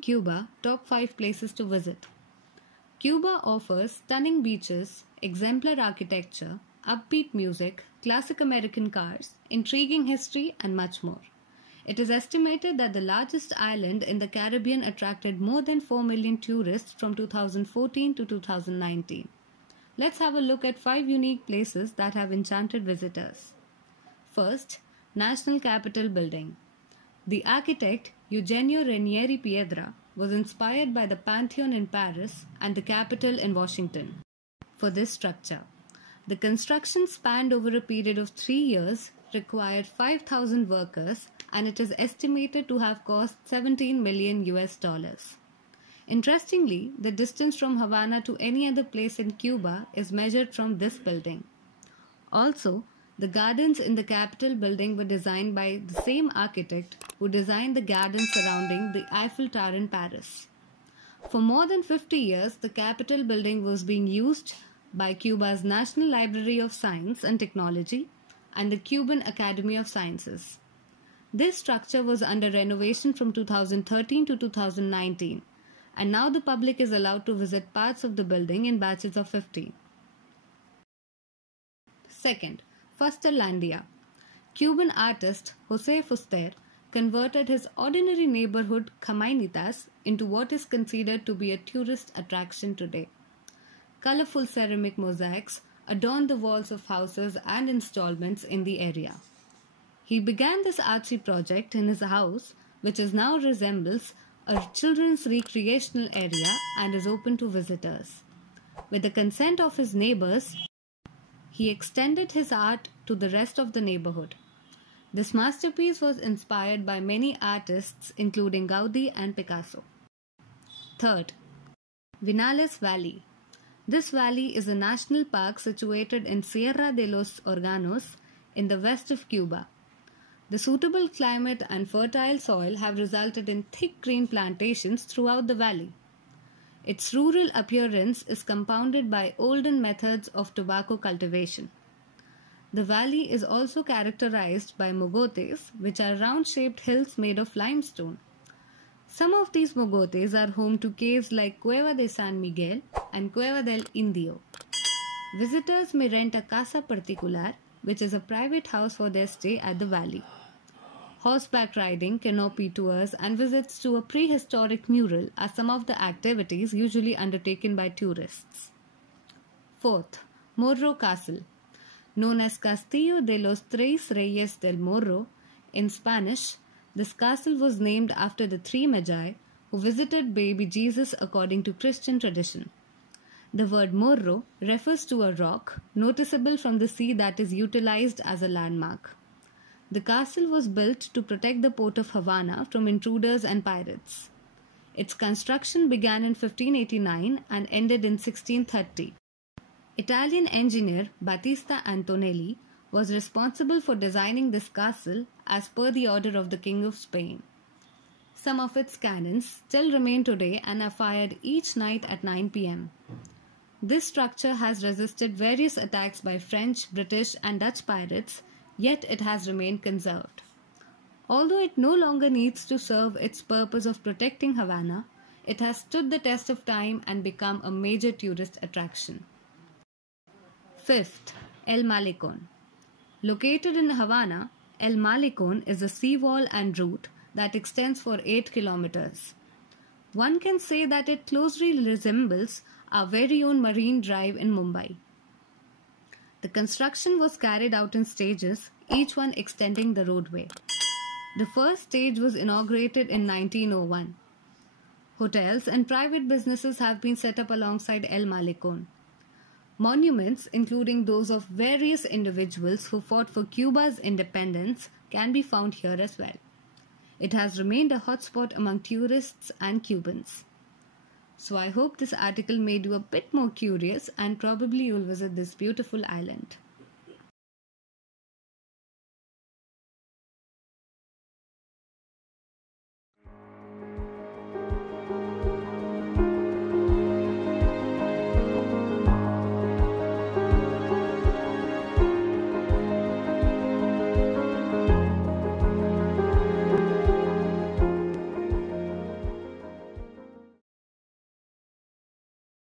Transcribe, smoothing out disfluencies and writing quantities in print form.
Cuba, top 5 places to visit. Cuba offers stunning beaches, exemplar architecture, upbeat music, classic American cars, intriguing history, and much more. It is estimated that the largest island in the Caribbean attracted more than 4 million tourists from 2014 to 2019. Let's have a look at 5 unique places that have enchanted visitors. First, National Capitol Building. The architect Eugenio Ranieri Piedra was inspired by the Pantheon in Paris and the Capitol in Washington for this structure. The construction spanned over a period of 3 years, required 5,000 workers, and it is estimated to have cost $17 million. Interestingly, the distance from Havana to any other place in Cuba is measured from this building. Also, the gardens in the Capitol building were designed by the same architect who designed the gardens surrounding the Eiffel Tower in Paris. For more than 50 years, the Capitol building was being used by Cuba's National Library of Science and Technology and the Cuban Academy of Sciences. This structure was under renovation from 2013 to 2019, and now the public is allowed to visit parts of the building in batches of 50. Second, Fusterlandia. Cuban artist Jose Fuster converted his ordinary neighborhood Caminitas into what is considered to be a tourist attraction today. Colorful ceramic mosaics adorn the walls of houses and installments in the area. He began this artsy project in his house, which now resembles a children's recreational area and is open to visitors. With the consent of his neighbors, he extended his art to the rest of the neighborhood. This masterpiece was inspired by many artists including Gaudi and Picasso. Third, Vinales Valley. This valley is a national park situated in Sierra de los Órganos in the west of Cuba. The suitable climate and fertile soil have resulted in thick green plantations throughout the valley. Its rural appearance is compounded by olden methods of tobacco cultivation. The valley is also characterized by mogotes, which are round-shaped hills made of limestone. Some of these mogotes are home to caves like Cueva de San Miguel and Cueva del Indio. Visitors may rent a casa particular, which is a private house for their stay at the valley. Horseback riding, canopy tours, and visits to a prehistoric mural are some of the activities usually undertaken by tourists. Fourth, Morro Castle. Known as Castillo de los Tres Reyes del Morro in Spanish, this castle was named after the three magi who visited baby Jesus according to Christian tradition. The word morro refers to a rock noticeable from the sea that is utilized as a landmark. The castle was built to protect the port of Havana from intruders and pirates. Its construction began in 1589 and ended in 1630. Italian engineer Battista Antonelli was responsible for designing this castle as per the order of the King of Spain. Some of its cannons still remain today and are fired each night at 9 p.m. This structure has resisted various attacks by French, British, and Dutch pirates, yet it has remained conserved. Although it no longer needs to serve its purpose of protecting Havana, it has stood the test of time and become a major tourist attraction. Fifth, El Malecón. Located in Havana, El Malecón is a seawall and route that extends for 8 kilometers. One can say that it closely resembles our very own Marine Drive in Mumbai. The construction was carried out in stages, each one extending the roadway. The first stage was inaugurated in 1901. Hotels and private businesses have been set up alongside El Malecón. Monuments, including those of various individuals who fought for Cuba's independence, can be found here as well. It has remained a hotspot among tourists and Cubans. So I hope this article made you a bit more curious and probably you'll visit this beautiful island.